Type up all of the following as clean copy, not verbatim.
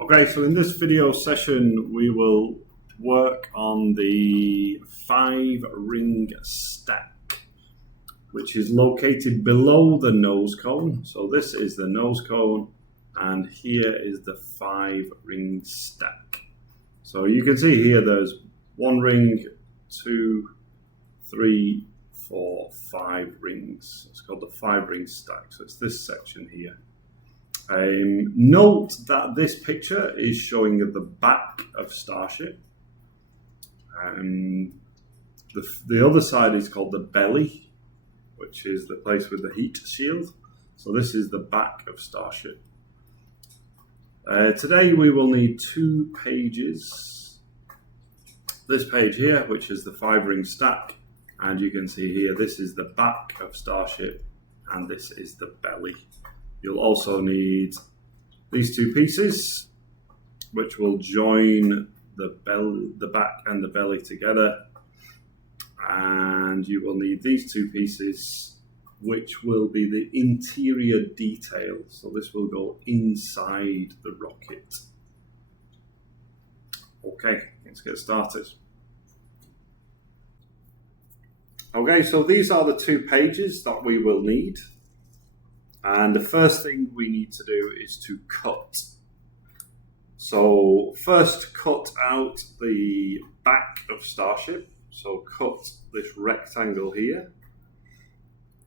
Okay, so in this video session we will work on the 5-ring stack, which is located below the nose cone. So this is the nose cone and here is the 5-ring stack. So you can see here there's 1 ring, 2, 3, 4, 5 rings. It's called the 5-ring stack. So it's this section here. Note that this picture is showing the back of Starship. The other side is called the belly, which is the place with the heat shield. So this is the back of Starship. Today we will need 2 pages. This page here, which is the 5-ring stack, and you can see here this is the back of Starship and this is the belly. You'll also need these 2 pieces, which will join the back and the belly together. And you will need these 2 pieces, which will be the interior detail. So this will go inside the rocket. Okay, let's get started. Okay, so these are the 2 pages that we will need. And the first thing we need to do is to cut. So first cut out the back of Starship. So cut this rectangle here.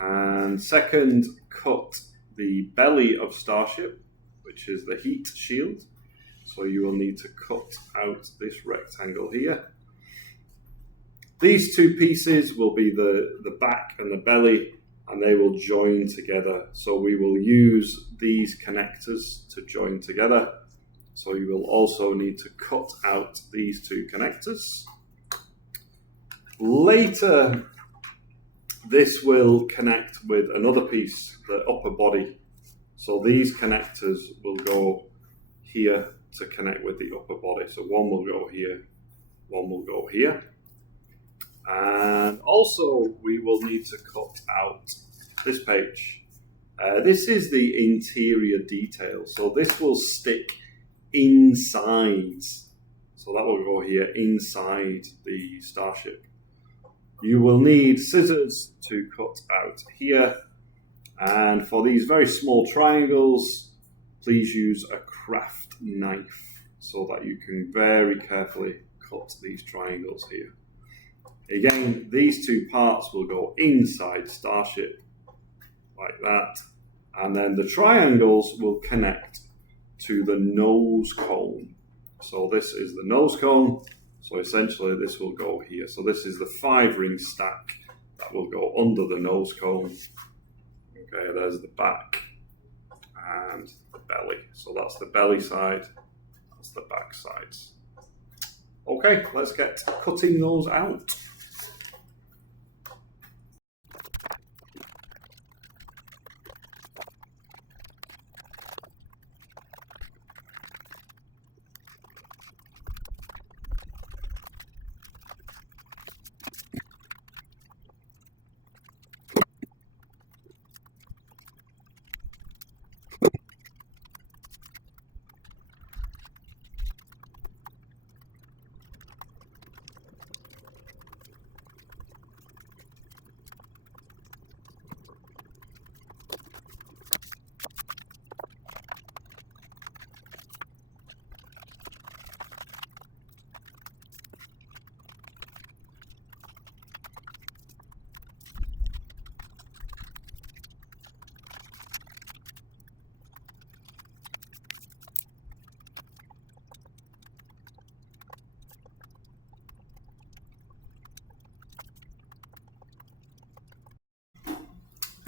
And second, cut the belly of Starship, which is the heat shield. So you will need to cut out this rectangle here. These 2 pieces will be the back and the belly, and they will join together. So we will use these connectors to join together. So you will also need to cut out these 2 connectors. Later, this will connect with another piece, the upper body. So these connectors will go here to connect with the upper body. So one will go here, one will go here. And also we will need to cut out this page. This is the interior detail. So this will stick inside. So that will go here inside the Starship. You will need scissors to cut out here. And for these very small triangles, please use a craft knife so that you can very carefully cut these triangles here. Again, these 2 parts will go inside Starship like that. And then the triangles will connect to the nose cone. So this is the nose cone. So essentially this will go here. So this is the 5-ring stack that will go under the nose cone. Okay, there's the back and the belly. So that's the belly side, that's the back sides. Okay, let's get cutting those out.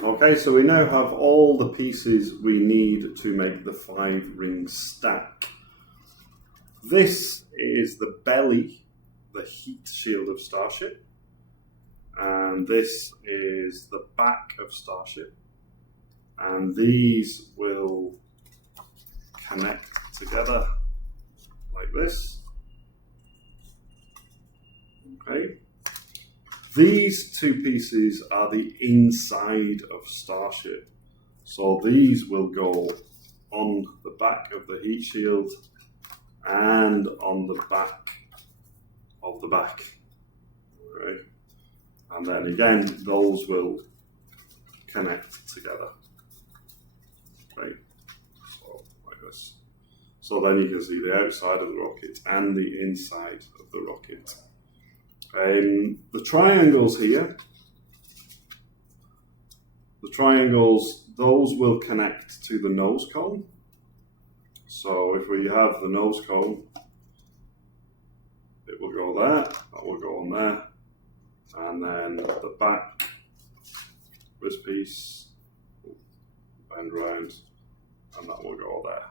Okay, so we now have all the pieces we need to make the 5-ring stack. This is the belly, the heat shield of Starship. And this is the back of Starship. And these will connect together like this. Okay. These 2 pieces are the inside of Starship. So these will go on the back of the heat shield and on the back of the back. Right? And then again, those will connect together. Right? So like this. So then you can see the outside of the rocket and the inside of the rocket. The triangles here, those will connect to the nose cone. So if we have the nose cone, it will go there, that will go on there, and then the back, this piece, will bend round, and that will go there.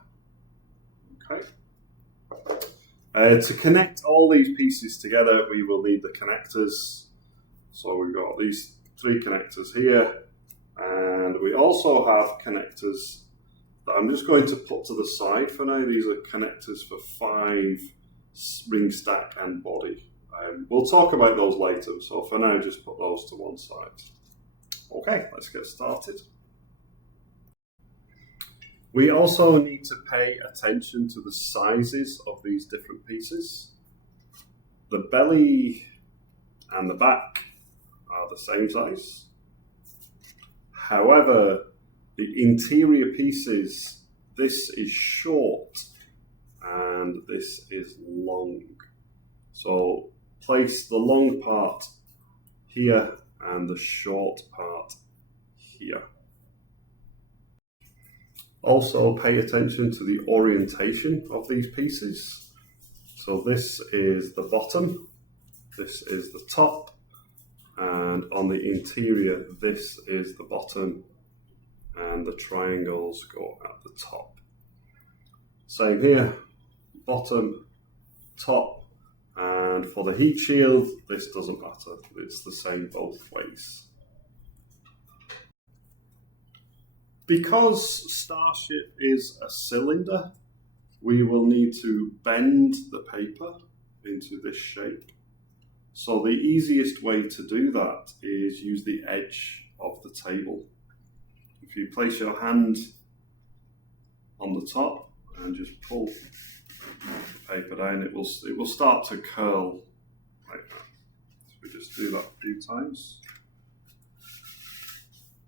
Okay. To connect all these pieces together, we will need the connectors. So we've got these 3 connectors here, and we also have connectors that I'm just going to put to the side for now. These are connectors for 5 ring stack and body. We'll talk about those later, so for now just put those to one side. Okay, let's get started. We also need to pay attention to the sizes of these different pieces. The belly and the back are the same size. However, the interior pieces, this is short and this is long. So place the long part here and the short part here. Also pay attention to the orientation of these pieces. So this is the bottom, this is the top, and on the interior this is the bottom, and the triangles go at the top. Same here, bottom, top, and for the heat shield, this doesn't matter. It's the same both ways. Because Starship is a cylinder, we will need to bend the paper into this shape. So the easiest way to do that is use the edge of the table. If you place your hand on the top and just pull the paper down, it will start to curl like that. So we just do that a few times.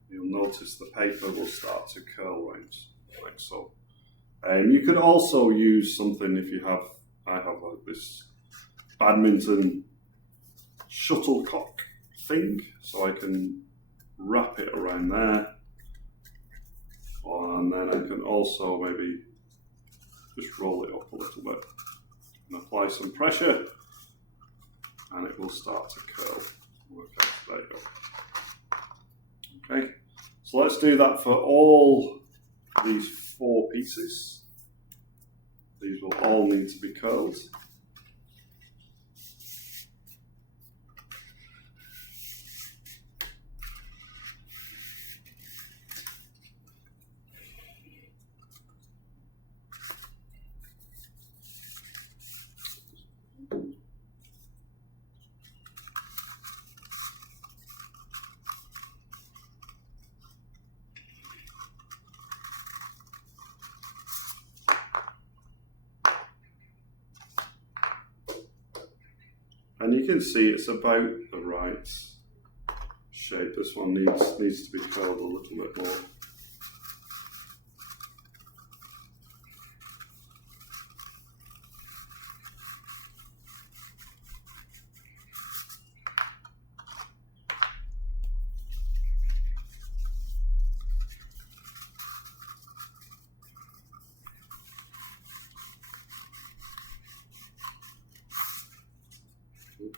You'll notice the paper will start to curl round like so. You could also use something if you have, I have like this badminton shuttlecock thing, so I can wrap it around there. And then I can also maybe just roll it up a little bit and apply some pressure, and it will start to curl. There you go. Okay, so let's do that for all these 4 pieces. These will all need to be curled. And you can see it's about the right shape. This one needs to be curled a little bit more.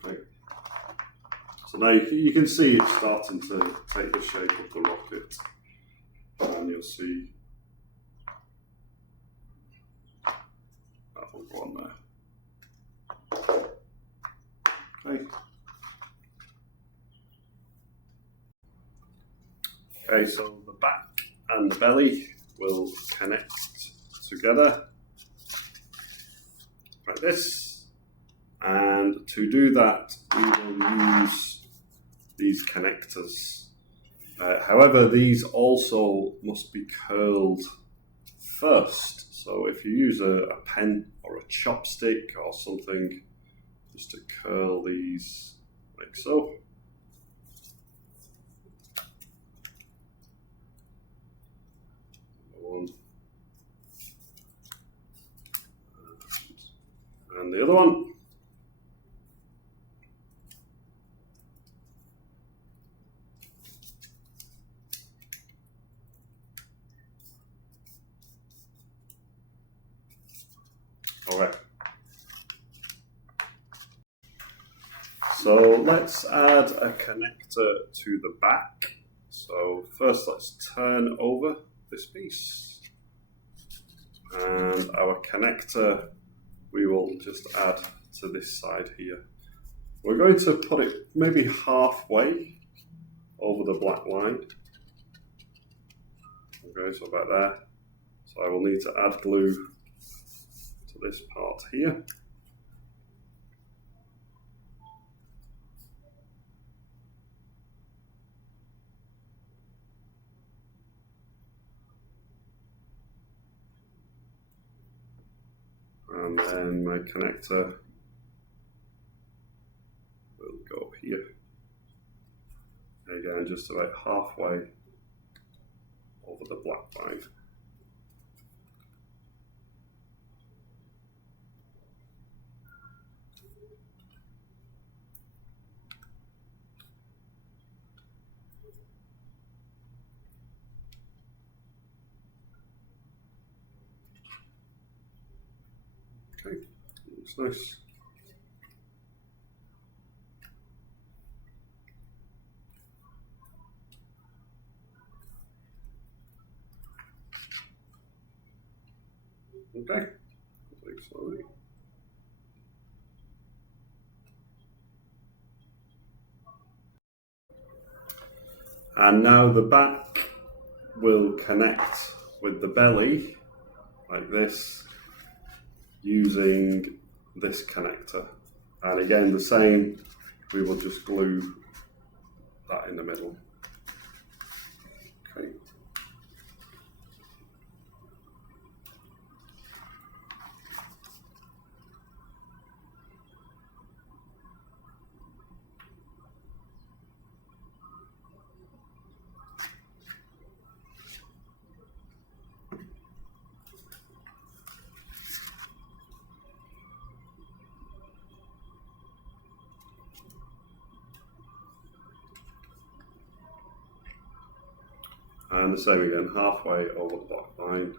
Okay. So now you can see it's starting to take the shape of the rocket, and you'll see that will go on there. Okay. Okay, so the back and the belly will connect together like this. And to do that, we will use these connectors. However, these also must be curled first. So if you use a pen or a chopstick or something, just to curl these like so. One. And the other one. Alright. So let's add a connector to the back. So first let's turn over this piece. And our connector we will just add to this side here. We're going to put it maybe halfway over the black line. Okay, so about there. So I will need to add glue to this part here. And then my connector will go here. Again, just about halfway over the black line. Okay, looks nice. Okay, take slowly. And now the back will connect with the belly like this using this connector. And again, the same, we will just glue that in the middle. Okay. And the same again, halfway over the black line.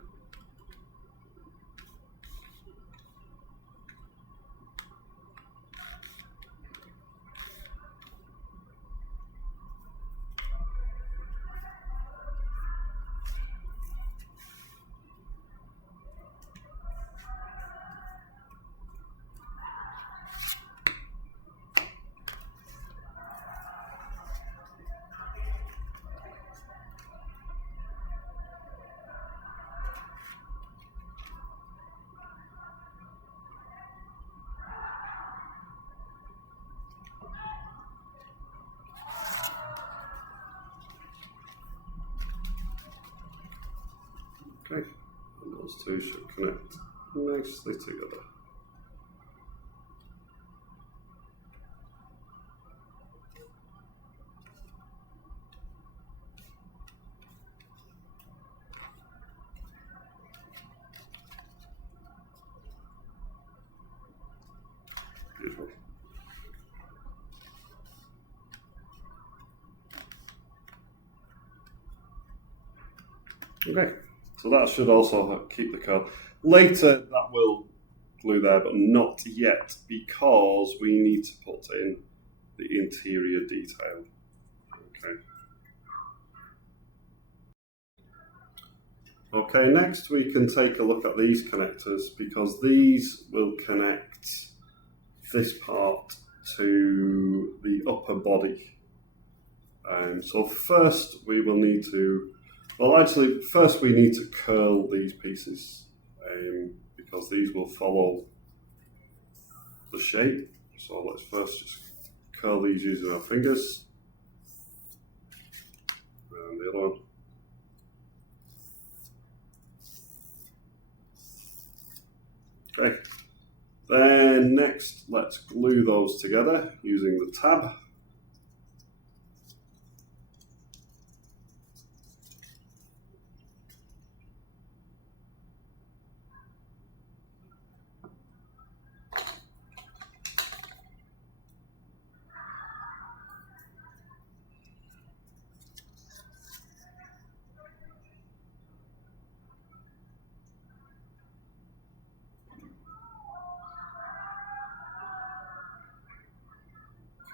Okay, and those two should connect nicely together. Beautiful. Okay. So that should also keep the curl. Later that will glue there, but not yet because we need to put in the interior detail. Okay. Okay, next we can take a look at these connectors because these will connect this part to the upper body. So first we will need to first we need to curl these pieces because these will follow the shape. So let's first just curl these using our fingers. And the other one. Okay. Then next, let's glue those together using the tab.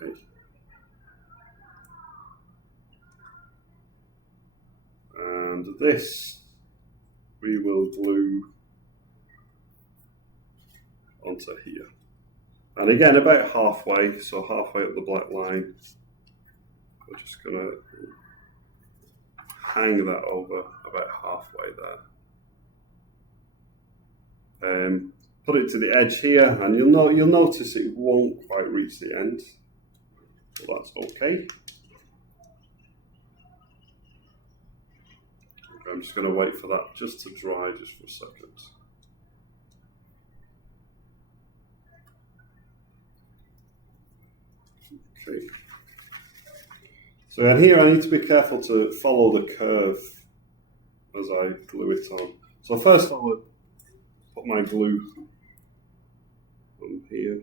Okay. And this we will glue onto here. And again, about halfway, so halfway up the black line, we're just going to hang that over about halfway there. Put it to the edge here, and you'll notice it won't quite reach the end, so that's okay. I'm just going to wait for that just to dry just for a second. Okay. So in here I need to be careful to follow the curve as I glue it on. So first I will put my glue on here.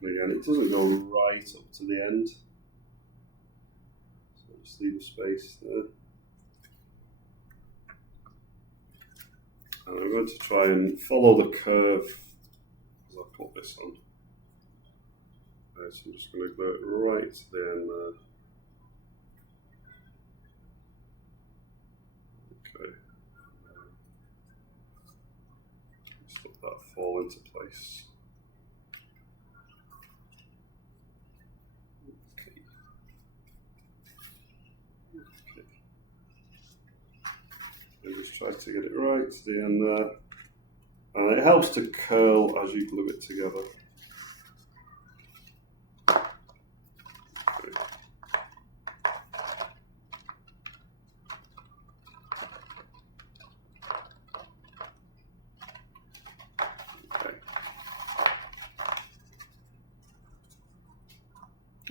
Again, it doesn't go right up to the end, so just leave a space there. And I'm going to try and follow the curve as I put this on. Okay, so I'm just going to glue it right to the end there. Okay. Just let that fall into place. Just try to get it right to the end there, and it helps to curl as you glue it together. Okay. Okay.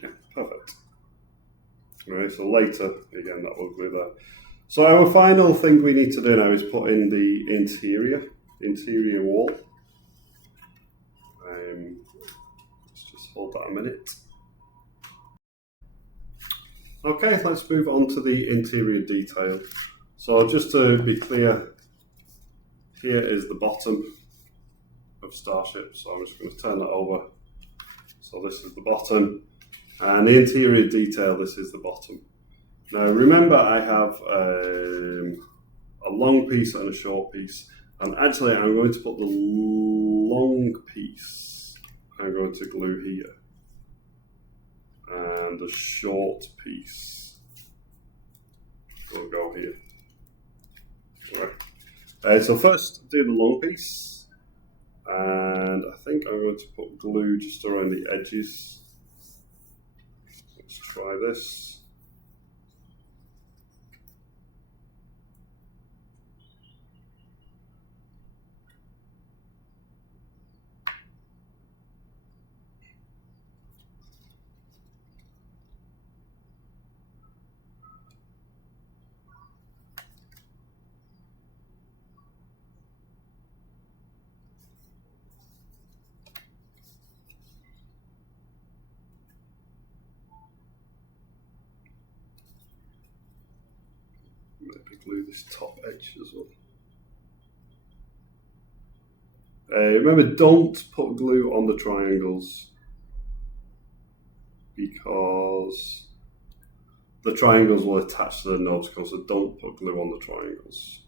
Yeah, perfect. Alright, so later, again, that will glue there. So our final thing we need to do now is put in the interior wall. Let's just hold that a minute. Okay, let's move on to the interior detail. So just to be clear, here is the bottom of Starship. So I'm just going to turn that over. So this is the bottom, and the interior detail, this is the bottom. Now remember, I have a long piece and a short piece, and actually I'm going to put the long piece, I'm going to glue here, and the short piece will go here. All right. So first do the long piece, and I think I'm going to put glue just around the edges. Let's try this. Maybe glue this top edge as well. Remember, don't put glue on the triangles because the triangles will attach to the nose cone, so don't put glue on the triangles.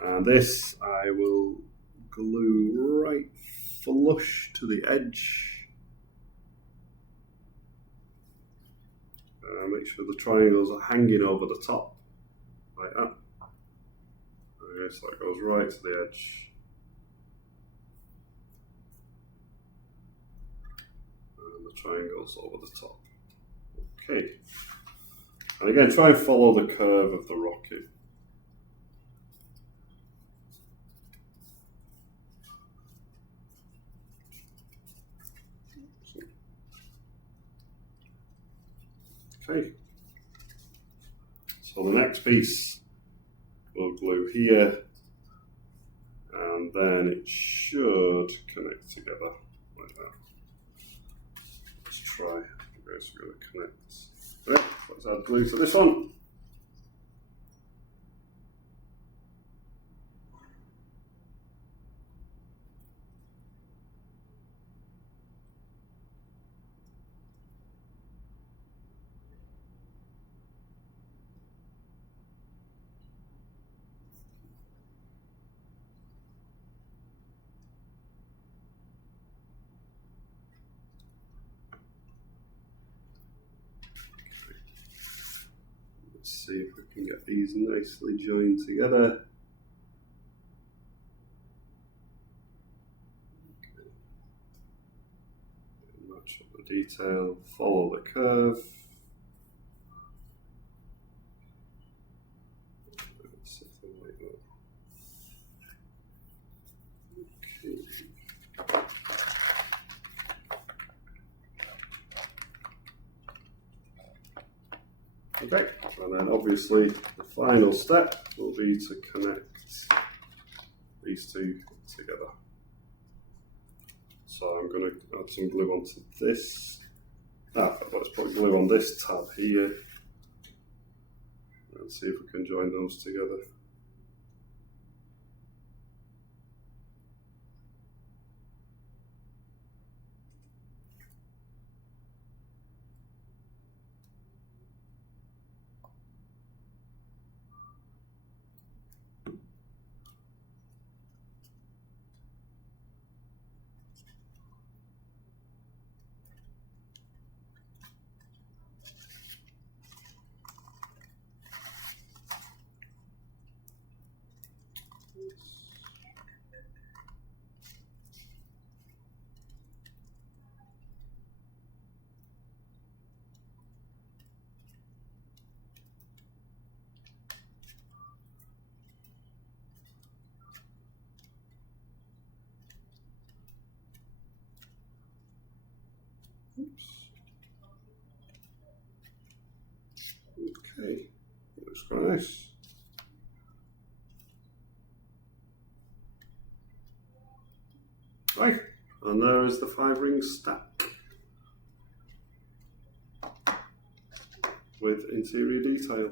And this I will glue right flush to the edge. Make sure the triangles are hanging over the top, like that. Okay, so that goes right to the edge. the triangles over the top. Okay. And again, try and follow the curve of the rocket. Okay. So the next piece we'll glue here, and then it should connect together like that. Let's try. It's going to connect. Right, let's add glue to this one. See if we can get these nicely joined together. Okay. Match up the detail, follow the curve. Something like that. Okay. Okay, and then obviously the final step will be to connect these two together. So I'm going to add some glue onto this. Let's put glue on this tab here and see if we can join those together. Okay, looks quite nice. Right, and there is the 5-ring stack with interior detail.